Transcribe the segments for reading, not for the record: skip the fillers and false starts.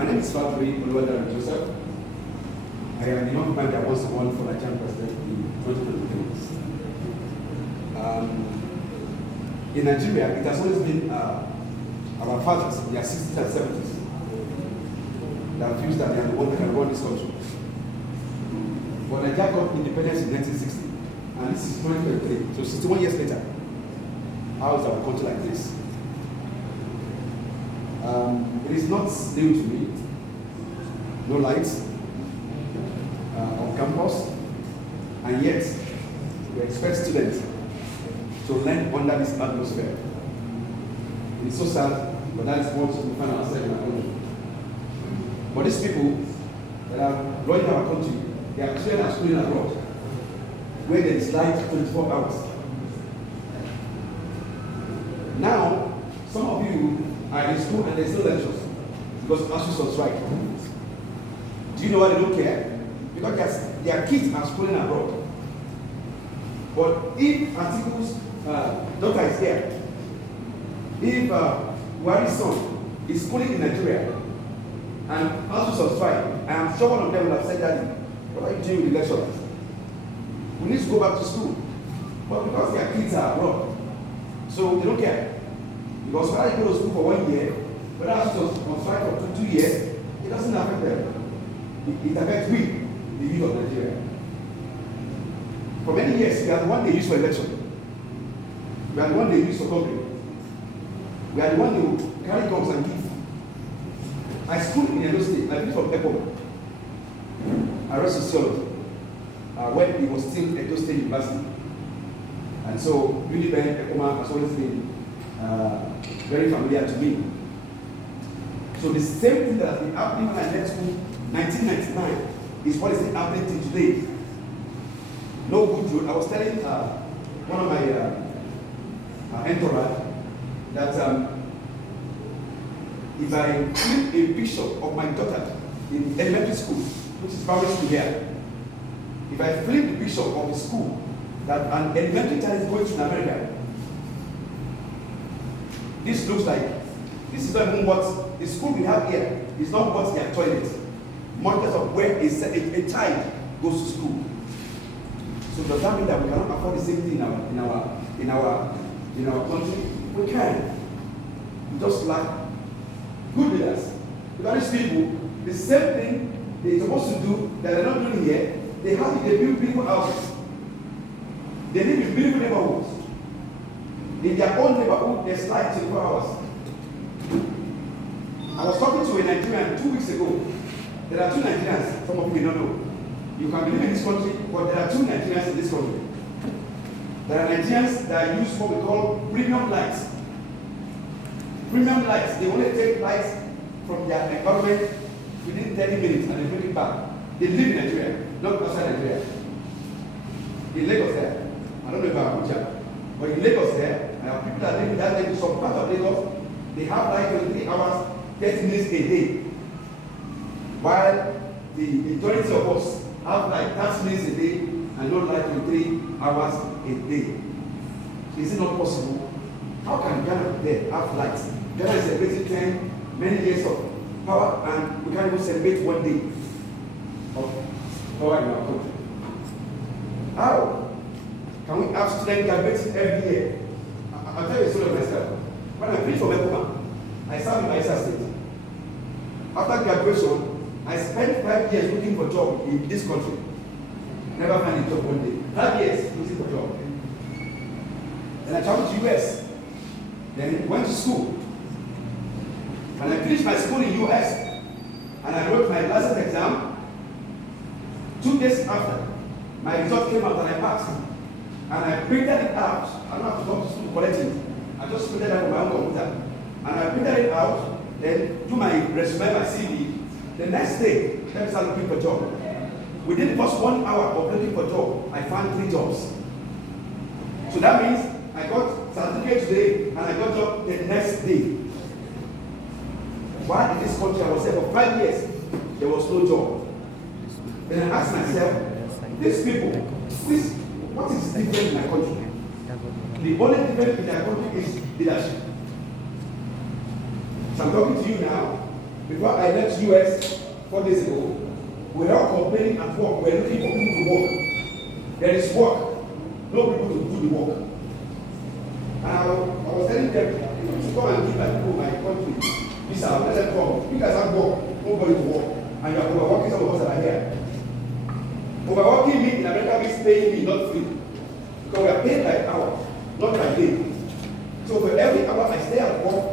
My name is Fadojoe Joseph. I am the young man that was born for Nigerian president in 2023. In Nigeria, it has always been our fathers in their 60s and 70s that feel that they are the one that can run this country. But Nigeria got independence in 1960, and this is 2023, so 61 years later. How is our country like this? It is not new to me. No lights on campus, and yet we expect students to learn under this atmosphere. It is so sad, but that is what we find ourselves in our country. But these people that are running our country, they are children are schooling abroad, where there is light 24 hours. Now, some of you are in school and there's no lectures because ASUS was right. Do you know why they don't care? Because their kids are schooling abroad. But if Atiku's daughter is there, if Wari's son is schooling in Nigeria, and ASUS was right, I am sure one of them will have said, "Daddy, what are you doing with the lecturers? We need to go back to school." But because their kids are abroad, so they don't care. Because when I go to school for 1 year, whether I was on strike for 2 years, it doesn't affect them. It affects we, the youth of Nigeria. For many years, we are the one they use for election. We are the one they use for company. We are the one they will carry guns and give. I schooled in Edo State. I came from EPO. I read sociology when it was still Edo State University. And so Uniben has always been very familiar to me. So the same thing that has been happening when I left school 1999 is what is happening till today. No good road. I was telling one of my entourage that if I flip a picture of my daughter in elementary school, which is primary school here, if I flip the picture of the school that an elementary child is going to in America, this looks like, this is not even what the school we have here is not what's their toilet. Monitors of where a child goes to school. So does that mean that we cannot afford the same thing in our country? We can. We just lack good leaders. Because these people, the same thing they're supposed to do that they're not doing here, they build beautiful houses. They live in beautiful neighborhoods. In their own neighborhood, there's light 24 hours. I was talking to a Nigerian 2 weeks ago. There are two Nigerians, some of you may not know. You can believe in this country, but there are two Nigerians in this country. There are Nigerians that use what we call premium lights. Premium lights, they only take lights from their environment within 30 minutes and they bring it back. They live in Nigeria, not outside Nigeria. In Lagos there. I don't know about Abuja, but in Lagos there, people that live in that in some part of Lagos, they have light 23 hours, 30 minutes a day. While the majority of us have like 30 minutes a day and not like 23 hours a day. Is it not possible? How can Ghana there have lights? Ghana is celebrating 10 many years of power and we can't even celebrate 1 day of power in our country. How can we have students graduating every year? I'll tell you a story of myself. When I finished from Ekuma, I served in Bayelsa State. After graduation, I spent 5 years looking for a job in this country. Never find a job 1 day. 5 years looking for a job. Then I traveled to US. Then went to school. And I finished my school in US. And I wrote my license exam. 2 days after, my result came out and I passed. And I printed it out. I don't have to go to school to collect it. I just printed it out on my own computer. And I printed it out, then do my resume, my CV. The next day, let me start looking for a job. Within the first 1 hour of looking for a job, I found 3 jobs. So that means I got certificate today and I got job the next day. Why in this country I was there for 5 years, there was no job. Then I asked myself, these people, what is different in my country? The only difference in their country is leadership. So I'm talking to you now. Before I left US 4 days ago, we were all complaining at work. We were looking for people to work. There is work, no people to do the work. And I was telling them, to come and give my people my country visa. I said, come, you guys have work, nobody to work. And you are overworking some of us that are here. Overworking me in America means paying me not free. Because we are paid by hour, not by day. So for every hour I stay at work,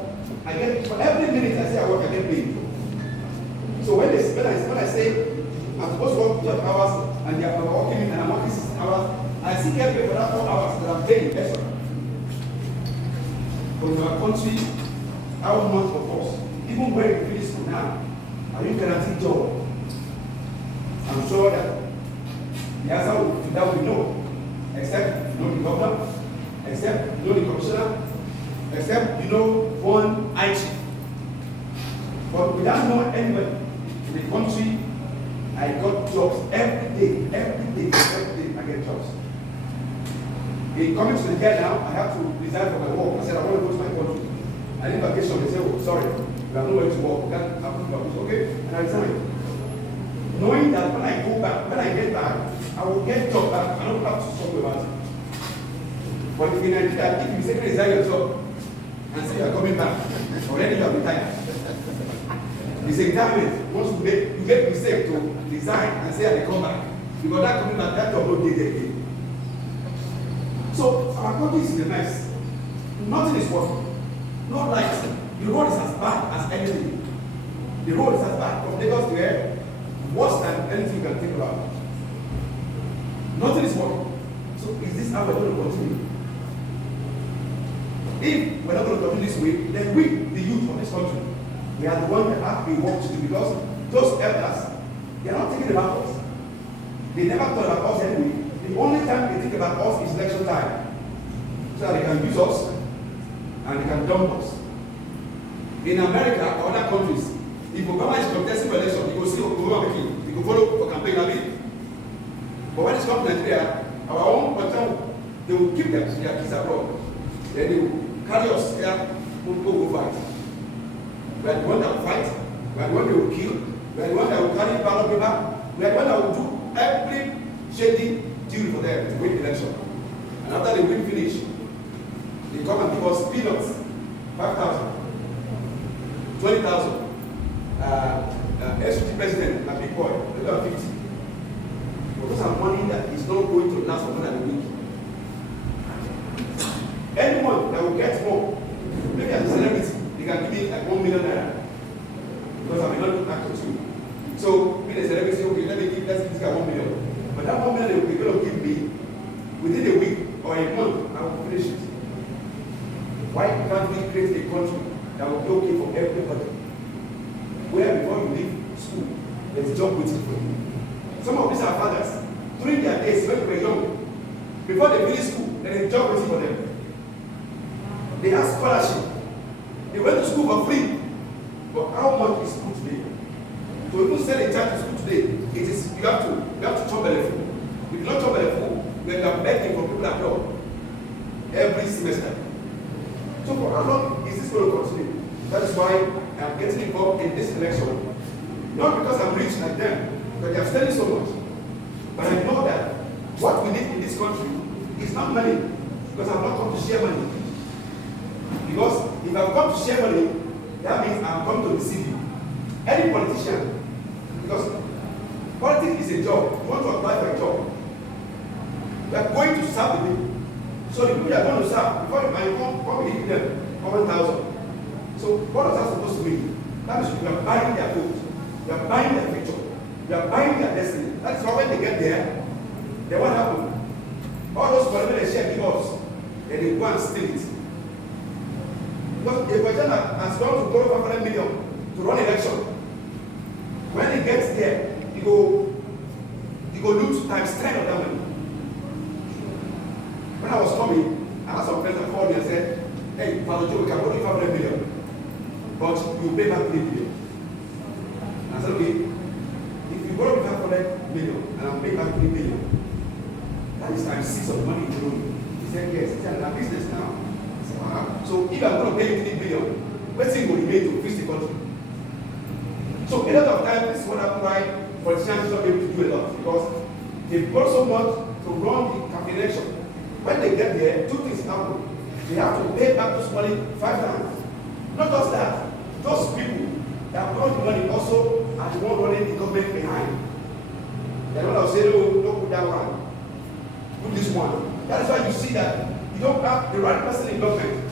I get, for every minute I stay at work, I get paid. So when I say I'm supposed to work 12 hours and they are working and I'm working 16 hours, I still get paid for that 4 hours that I'm paying extra. But in our country, how much of us, even when you finish school now, are you guaranteed job? I'm sure that the answer to that will be no. Except you know the governor, except you know the commissioner, except you know one IT. But without knowing anybody in the country, I got jobs every day I get jobs. In coming to the here now, I have to resign from my work. I said I want to go to my country. I need vacation. They say, oh, sorry, we have nowhere to work. We can't approve vacation. Okay, and I resigned. Knowing that when I go back, when I get back, I will get job back. I don't have to talk about it. But in Nigeria, if you say resign your job and say you are coming back, already you have retired. It's a retirement. Once you get mistake to resign and say I come back, because that coming back, that job will be there again. So our country is in a mess. Nothing is working. Not like the road is as bad as anything. The road is as bad from Lagos to here, worse than anything you can think about. Nothing is working. So is this how we're going to continue? If we're not going to continue this way, then we, the youth of this country, we are the ones that have to be worked to do, because those elders, they are not thinking about us. They never thought about us anyway. The only time they think about us is election time. So that they can use us and they can dump us. In America or other countries, if Obama is contesting for election, you will see Obama making, you will follow for campaign rally. But when it's come to Nigeria, our own patron, they will keep their kids abroad. Then they will carry us here, we'll go fight. We are the one that will fight, we are the one that will kill, we are the one that will carry ballot paper, we are the one that will do every shady deal for them to win the election. And after they win finish, they come and give us peanuts, 5,000, 20,000. SUT president, a big boy, they got 50. But those are money that is not going to last for more than a week. Anyone that will get more, maybe as a celebrity, they can give me like 1 million naira. Because I'm not an actor too. So, being a celebrity, okay, let's give this guy 1 million. But that 1 million they're going to give me, within a week or a month, I will finish it. Why can't we create a country that will be okay for everybody? Where before you leave school, there's a job waiting for you. Some of these are fathers. During their days, when they were young, before they finish school, there's a job waiting for them. They have scholarship. They went to school for free. But how much is school today? So if you send a child to school today, it is you have to chop a food. If you don't chop a food, then you are begging for people abroad every semester. So for how long is this going to continue? That is why I'm getting involved in this election. Not because I'm rich like them, but they are studying so much. But I know that what we need in this country is not money, because I'm not come to share money. Because if I've come to share money, that means I'm come to deceive you. Any politician, because politics is a job. You want to apply for a job. You are going to serve the people. So the people you are going to serve, before you come, we give them 1,000. So what is that supposed to mean? That means you are buying their vote, you are buying their future, you are buying their destiny. That is why when they get there, then what happened? All those whatever they share give us, then they go and steal it. Because a person has gone to borrow 500 million to run election. When he gets there, he go lose times 10 of that money. When I was coming, I had some friends that called me and said, hey, Fadojoe, we can borrow you 500 million, but you pay back 3 million. And I said, okay, if you borrow me 500 million and I'm paying back 3 million, that is times 6 of the money you owe me. He said, yes, it's a business now. I said, wow. So if I'm going to pay you 3 billion, what's it going to remain to fix the country? So a lot of times, this is what happens why politicians not able to do a lot, because they've got so much to run the campaign election. When they get there, two things happen. They have to pay back this money 5 times. Not just that, those people that brought the money also are the one running the government behind. They're the one that will say, no, don't put that one. Put this one. That is why you see that you don't have the right person in government.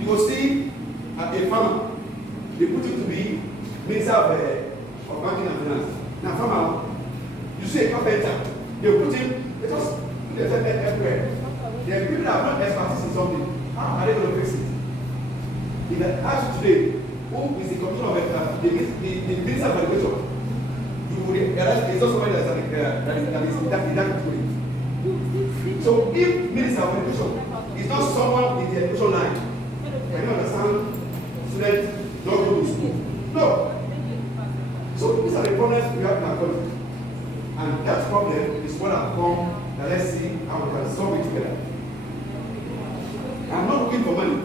You will see a farmer, they put him to be Minister of Banking and Finance. Now, farmer, you see a carpenter, they put him, they just put the effect everywhere. There are people that have not expertise in something. How are they going to fix it? If I ask you today, who is the commissioner of the Minister of Education, you would realize it's not somebody that is that good. So if Minister of Education is not someone in the education line, can you understand students not go to school? No. So these are the problems we have in our country. And that problem is what I've come, that let's see how we can solve it together. I'm not looking for money.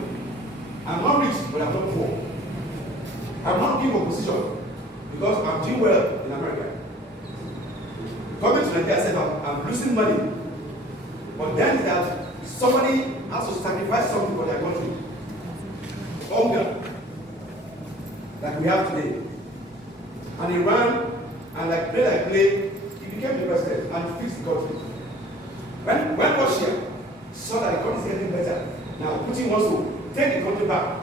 I'm not rich, but I'm not poor. I'm not looking for position because I'm doing well in America. Coming to Nigeria, I said I'm losing money. But then that somebody has to sacrifice something for their country. Hunger, like we have today. And he ran and like play, he became the president and fixed the country. When Russia saw that the country is getting better, now Putin wants to take the country back.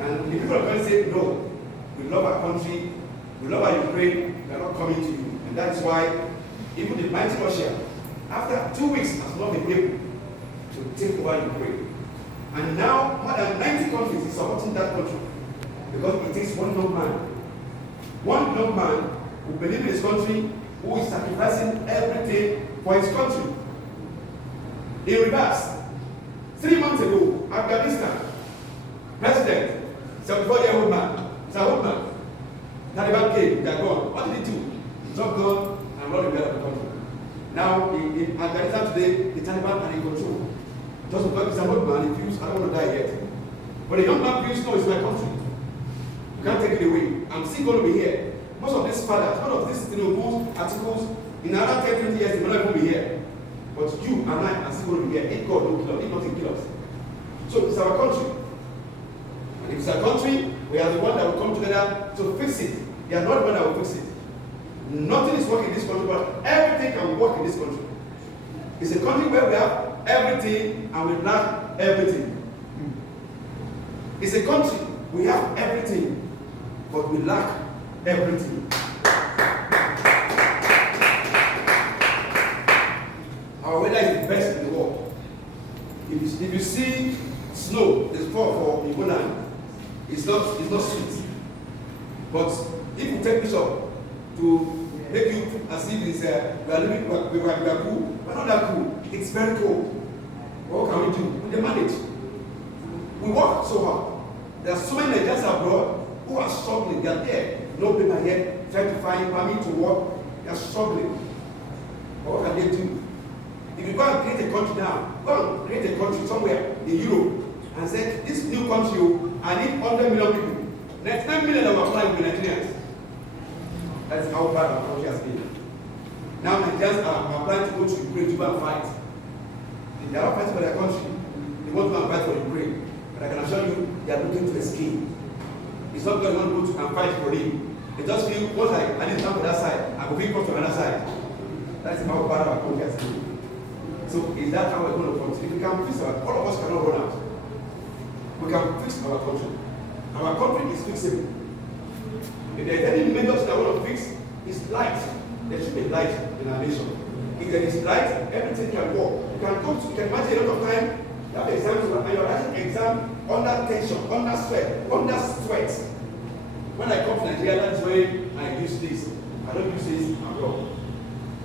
And the people of the country say, no, we love our country, we love our Ukraine, we are not coming to you. And that is why even the mighty Russia, after 2 weeks, has not been able to take over Ukraine. And now more than 90 countries is supporting that country because it takes one young man. One young man who believes in his country, who is sacrificing everything for his country. In reverse, 3 months ago, Afghanistan, president, 74-year-old man, it's an old man. Taliban came, they are gone. What did he do? He's not gone and run away out of the country. Now, in Afghanistan today, the Taliban are in control. Just because he's an old man, he feels, I don't want to die yet. But a young man feels, no, it's my country. You can't take it away. I'm still going to be here. Most of these fathers, most of these books, articles, in another 10, 20 years, they will not even be here. But you and I are still going to be here. If God don't kill us, if nothing kill us. So it's our country. And if it's our country, we are the one that will come together to fix it. We are not the one that will fix it. Nothing is working in this country, but everything can work in this country. It's a country where we have everything and we lack everything. It's a country we have everything, but we lack everything. Our weather is the best in the world. If you see snow, it's for Ebola, it's not sweet. But if you take this up to make you as if it's we are cool, we're not that cool. It's very cold. What can we do? We manage. We work so hard. There are so many Nigerians abroad who are struggling. They are there. No paper yet, trying to find permit to work. They are struggling. But what can they do? If you go and create a country now, go and create a country somewhere in Europe and say, this new country, I need 100 million people. 99 million of our applying with Nigerians. That is how bad our country has been. Now Nigerians are applying to go to Ukraine to go and fight. They are not fighting for their country. They want to go and fight for Ukraine. But I can assure you, they are looking to escape. It's not going to go to and fight for him. They just feel, once I need to come to that side, I will be come to another side. That is how bad our country has been. So is that how we're going to continue? We can fix all of us cannot run out. We can fix our country. Our country is fixable. If there is any major thing I want to fix, it's light. There should be light in our nation. If there is light, everything can work. You can imagine a lot of time, you have exams, and you're writing exam under tension, under sweat. When I come to Nigeria, that's when I use this. I don't use this abroad.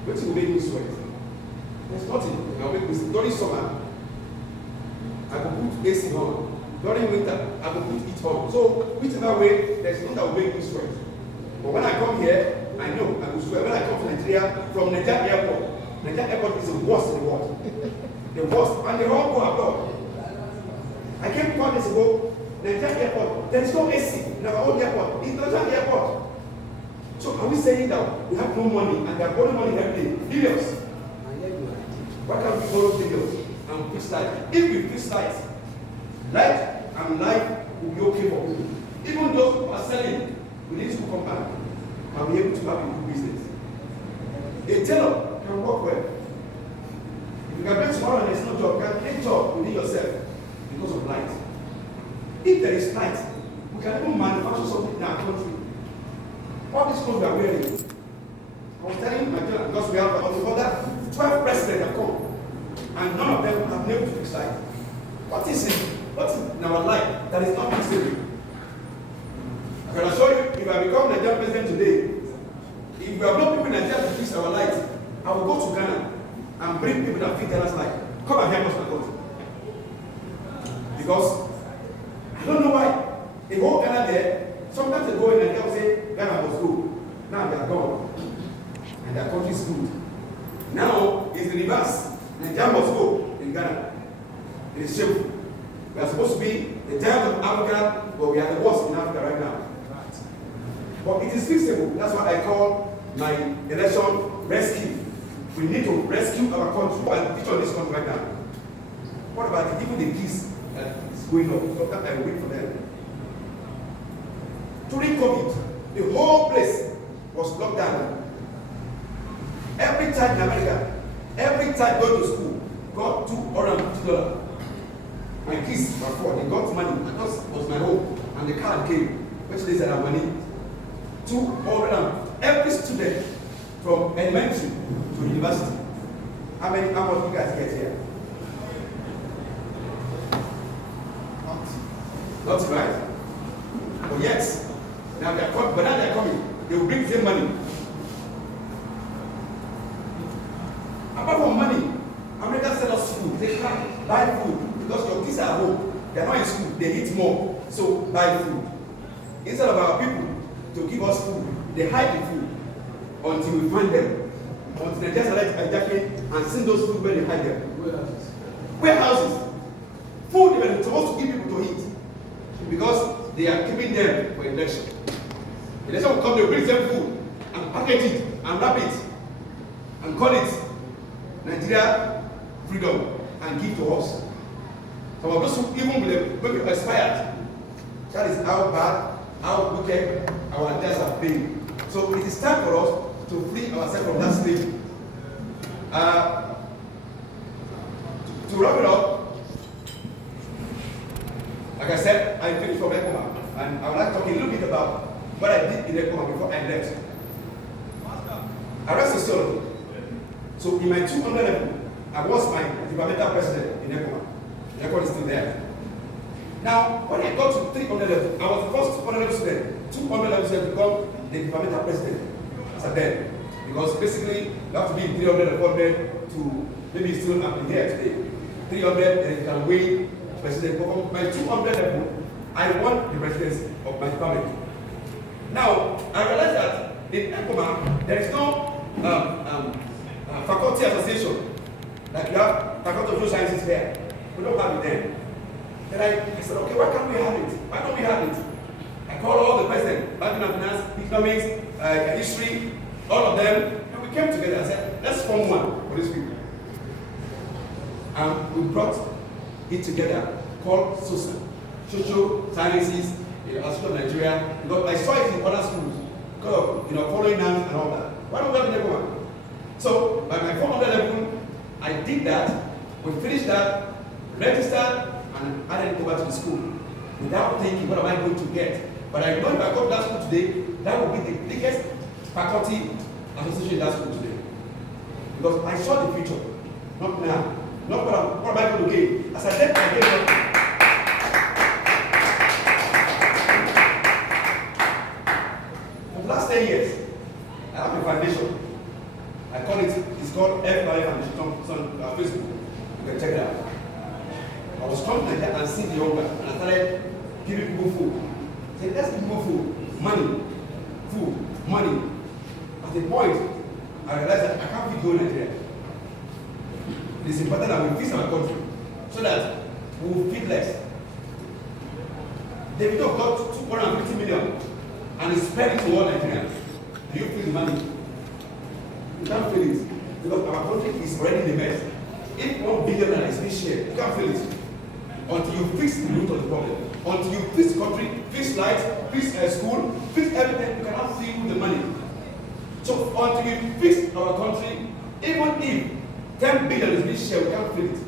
What will make me sweat? There's nothing. During summer, I can put AC on. During winter, I can put it on. So, whichever way, there's nothing that will make me sweat. But when I come here, I know I will sweat. When I come to Nigeria, from Nigeria airport is the worst in the world. The worst. And they all go abroad. I came 4 days ago Nigerian airport, there is no AC in our own airport, international airport. So are we saying that we have no money and they are borrowing money every day? Billions. Why can't we borrow billions and fix life? If we fix life and life will be okay for people. Even those who are selling, we need to come back and be able to have a good business. A tailor can work well. If you can get tomorrow and there's no job, you can get a job within yourself because of light. If there is light, we can even manufacture something in our country. All these clothes we are wearing, I was telling my children, because we have other 12 presidents have come, and none of them have been able to fix light. What is it? What is in our life that is not fixable? I can assure you, if I become Nigerian president today, if we have no people in Nigeria to fix our light, I will go to Ghana and bring people that fix Ghana's light. Come and help us, my country. Because I don't know why. They go Ghana there, sometimes they go in Nigeria and say, Ghana must go. Now they are gone. And their country is good. Now it's the reverse. Nigeria must go in Ghana. It is shameful. We are supposed to be the giant of Africa, but we are the worst in Africa right now. But it is fixable. That's what I call my election rescue. We need to rescue our country and teach on this country right now. What about even the keys that is going on? Sometimes I wait for them. During COVID, the whole place was locked down. Every child in America, every child going to school got $250. My kids were poor, they got money. I thought it was my home. And the card came, which they said I money. 200. Every student from elementary to university. How much you guys get here? Not right. But yes, now they are coming, but now they are coming. They will bring the same money. Apart from money, America sell us food. They can't buy food because your kids are at home. They are not in school. They eat more. So buy food. Instead of our people to give us food, they hide the food until we find them. Until they just like hijacking and send those food where they hide them. Warehouses. Food they were supposed to give people to eat because they are keeping them for election. Election will come, they will bring them food and package it and wrap it and call it Nigeria freedom and give to us. Some of those who even will be expired. That is how bad, how wicked our ideas have been. So it is time for us to free ourselves from that slavery. To wrap it up, like I said, I finished from ECOMA, and I would like to talk a little bit about what I did in ECOMA before I left. I read sociology. So in my 200 level, I was my departmental president in ECOMA. The record is still there. Now, when I got to 300 level, I was the first 200 level student. 200 level student to become the departmental president. So then, because basically you have to be in 300 and 400 to maybe still up here today. 300 and you can win president. But from my 200 level, I won the presidency of my department. Now, I realized that in ECOMA, there is no faculty association. Like you have faculty of social sciences there. We don't have it there. Then I said, okay, why can't we have it? Why don't we have it? I called all the presidents, banking and finance, economics, history, all of them, and we came together and said, let's form one for these people. And we brought it together called social sciences in the Association of Nigeria. Because I saw it in other schools, because of following names and all that. Why don't we have another one? So by my 400 level, I did that. We finished that, registered, and added it over to the school without thinking, what am I going to get? But I know if I go to that school today, that will be the biggest faculty association in that school today. Because I saw the future, not now. Not what am I going to get? As I said, I gave up. For the last 10 years, I have a foundation. I call it's called FBI Foundation. It's on Facebook. You can check it out. I was coming like that and seeing the young and I started giving people food. I said, let's give people food, money, At the point, I realized that I can't feed you in Nigeria. It is important that we feed our country so that we will feed less. Davido got 250 million and is spread it to all Nigerians. Do you feel the money? You can't feel it because our country is already in the mess. If 1 billion is being shared, you can't feel it until you fix the root of the problem. Until you fix the country, fix lights, fix school, fix everything, you cannot feel the money. So until you fix our country, even if 10 billion is being shared, we can't feel it.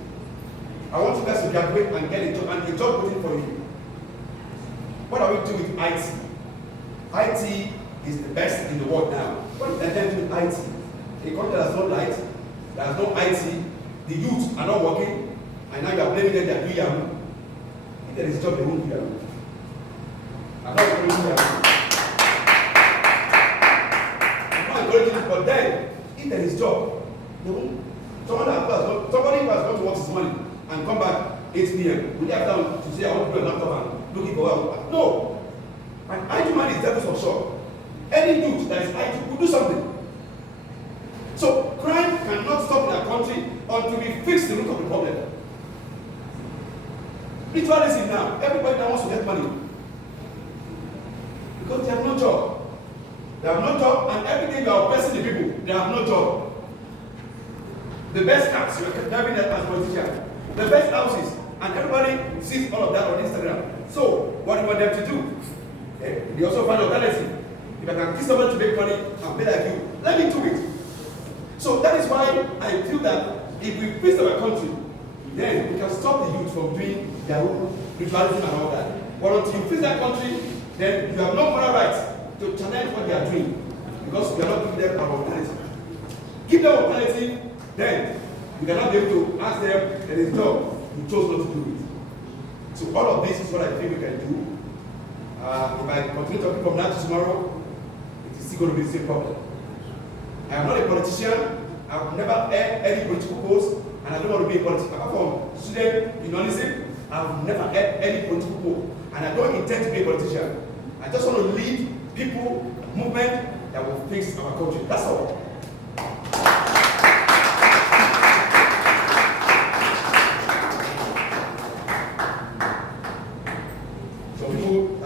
I want you guys to graduate and get a job, and a job waiting for you. What are we doing with IT? IT is the best in the world now. What is the do with IT? A country that has no light, there is no IT, the youth are not working, and now you are blaming them that we are. If there is a job, they won't do Yahoo. I'm not encouraging Yahoo. I'm not encouraging it, but then, if there is a job, they won't. Somebody who has gone to work this morning and come back 8 p.m. will you have time to say, I want to do a laptop and looking for work? No. An IT man is devils for sure. Any youth that is IT will do something. So crime cannot stop in our country until we fix the root of the problem. Ritualism now, everybody that wants to get money. Because they have no job. They have no job, and every day you are oppressing the people, they have no job. The best cars, you are driving that as politician. The best houses, and everybody sees all of that on Instagram. So, what do you want them to do? They also find alternative. If I can teach someone to make money and be like you, let me do it. So that is why I feel that if we fix our country, then we can stop the youth from doing their own ritualism and all that. But until you fix that country, then you have no moral right to challenge what they are doing because you are not giving them an alternative. Give them alternative, then you cannot be able to ask them, there is a job, you chose not to do it. So all of this is what I think we can do. If I continue talking from now to tomorrow, it is still going to be the same problem. I am not a politician. I've never held any political post, and I don't want to be a politician. Apart from student unionism, I've never held any political post, and I don't intend to be a politician. I just want to lead people, movement that will fix our country. That's all. Some people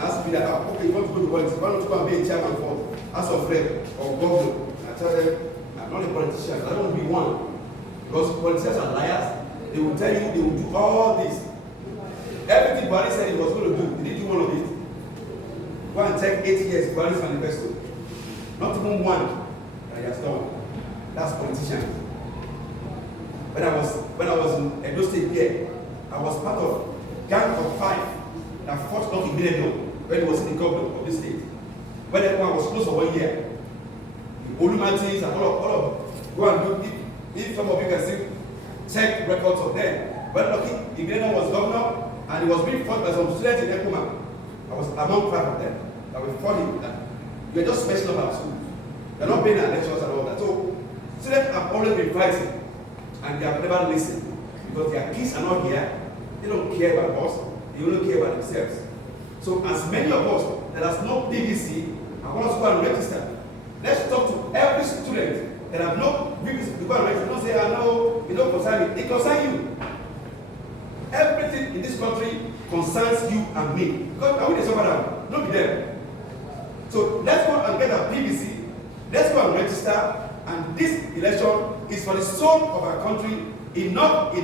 ask me that, okay, you want to go to politics, why don't you go and be a chairman for House of Rep or governor? I tell them, I'm not a politician, I don't want to be one. Because politicians are liars. They will tell you they will do all this. Everything Buhari said he was going to do, did he do one of it? Go and check 8 years Buhari's manifesto. Not even one that he has done. That's politicians. When I was in Edo State here, I was part of gang of 5 that fought not in Uniben when he was in the government of this state. When everyone was closed for 1 year. Olumatis and all of go and do it. If some of you can still check records of them. When lucky, Uniben was governor and he was being fought by some students in Ekuma. I was among 5 of them that were fought him. We are just messing up our schools. They're not paying our lectures and all that. So students have always been fighting and they have never listened because their kids are not here. They don't care about us. They only care about themselves. So as many of us that has no PVC, I want us to go and register. Let's talk to every student that have no PVC to go and register. Don't say, I know, it don't concern me. It concerns you. Everything in this country concerns you and me. Because I will suffer down, not be them. So let's go and get our PVC. Let's go and register. And this election is for the soul of our country. Enough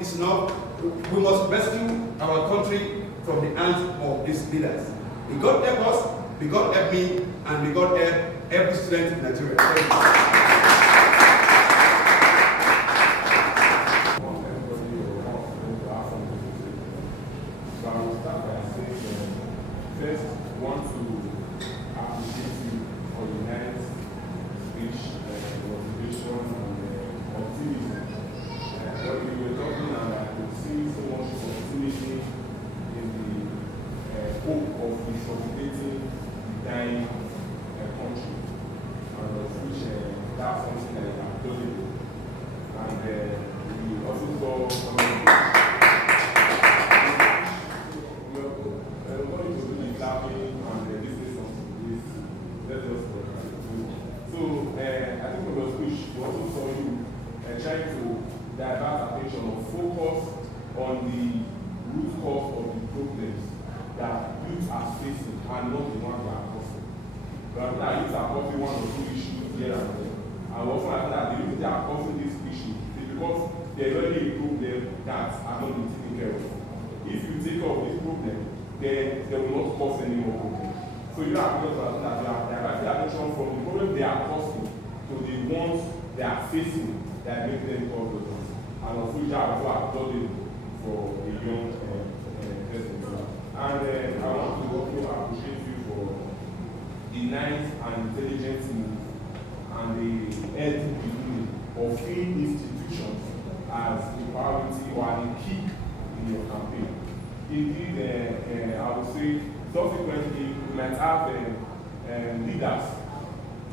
is enough. We must rescue our country from the hands of these leaders. May God help us, may God help me, and may God help every student in Nigeria. Thank you. But I feel like youth are causing one or two issues here and there. And often I feel like the reason they are causing this issue is because there's already a problem that are not being taken care of. If you take care of this problem, then they will not cause any more problem. So you have to understand that they are diverting attention from the problem they are causing to the ones they are facing that make them cause those. And also you have to applaud for a young person. And I want to also appreciate you for the nice and intelligent move and the healthy beginning of seeing institutions as a priority or a key in your campaign. Indeed, I would say subsequently we might have leaders,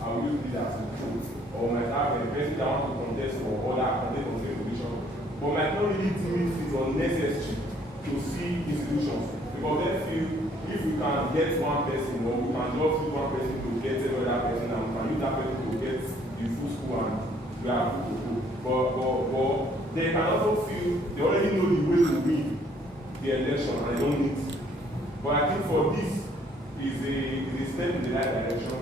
I will use leaders in truth, or might have a person that want to contest for other position, but might not really deem it unnecessary to see institutions. Because then feel if we can get one person, or we can just use one person to get another person, and we can use that person to get the full school and we are good to go. But they can also feel they already know the way to win the election and they don't need. But I think for this is a step in the right direction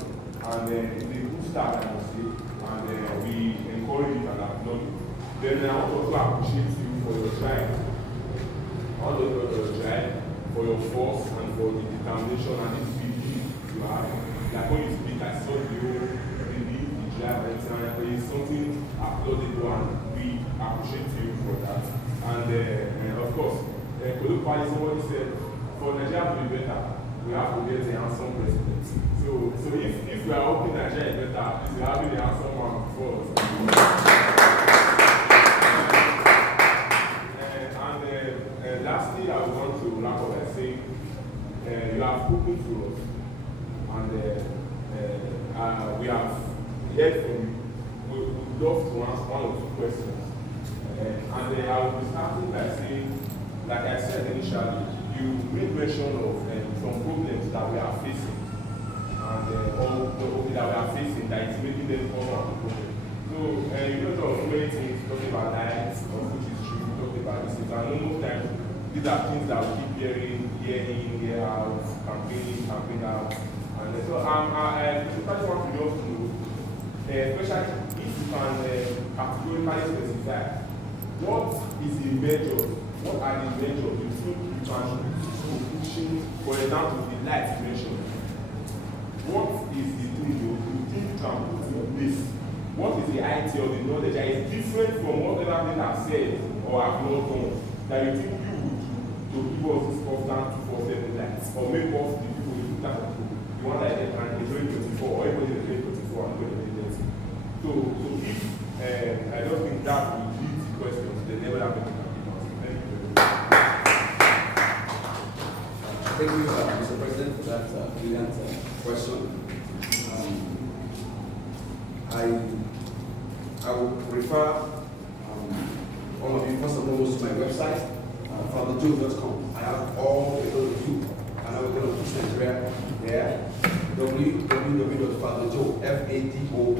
and it's a good start, I must say, and we encourage it and applaud it. Then I want to also appreciate you for your drive. I want to for your drive, for your force and for the determination and this belief you have. Like when you speak, I saw the belief, the drive, and it's something applaudable and we appreciate you for that. And of course, colloquially somebody said, for Nigeria to be better, we have to get a handsome president. So if we are hoping Nigeria is better, we have a handsome one first. And lastly, I want to wrap up by saying, you have spoken to us, and we have heard from you. We would love to answer one or two questions. And I will be starting by saying, like I said initially, you made mention of some problems that we are facing, and all that we are facing that is making them come out of the problem. So you know of many things, talking about diets, or food history, talking about this, and most times these are things that we keep hearing year in, year out, campaign out, and so I especially want to just know, especially if you can categorically specify what is the measure. What are the measures you think you can use to pushing, for example, the light mentioned? What is the thing you think you can put in place? What is the idea or the knowledge that is different from what other people have said or have not done that you think you would do to give us this constant 247 lights or make us the people who look at people, the one that is in 2024 or even in 2024 and 2020? So if I don't think that will lead to questions, they never have any. Thank you, Mr. President, for that brilliant question. I will refer all of you first and foremost to my website, fadojoe.com. I have all the review, and I will go to Nigeria there. www.fadojoe, fadojoe.com.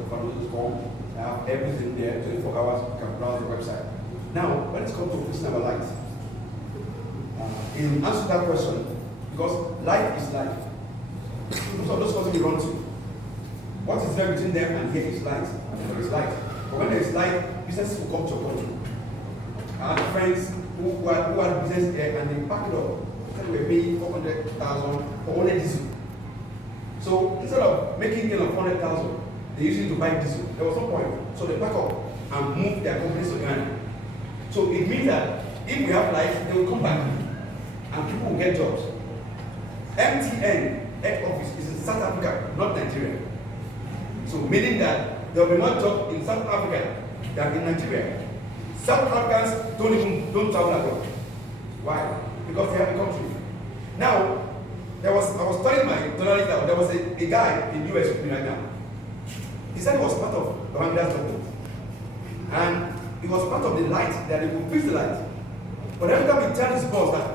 Fadojoe.com. I have everything there, 24 hours. You can browse the website. Now, when it comes to fixing our light, in answer to that question, because light is life. Most of those questions we run to, what is there between them and here is light? There is light. But when there is light, businesses will come to your country. I have friends who had business there and they pack it up. They were paying 400,000 for only diesel. So instead of making 400,000, they used it to buy diesel. There was no point. So they pack up and move their companies to Ghana. So it means that if we have light, they will come back and people will get jobs. MTN head office is in South Africa, not Nigeria. So meaning that there will be more jobs in South Africa than in Nigeria. South Africans don't travel at all. Why? Because they have a country. Now, I was telling my journalist that there was a guy in the US with me right now. He said he was part of Rwanda's government. And it was part of the light that they would fix the light. But every time he tells his boss that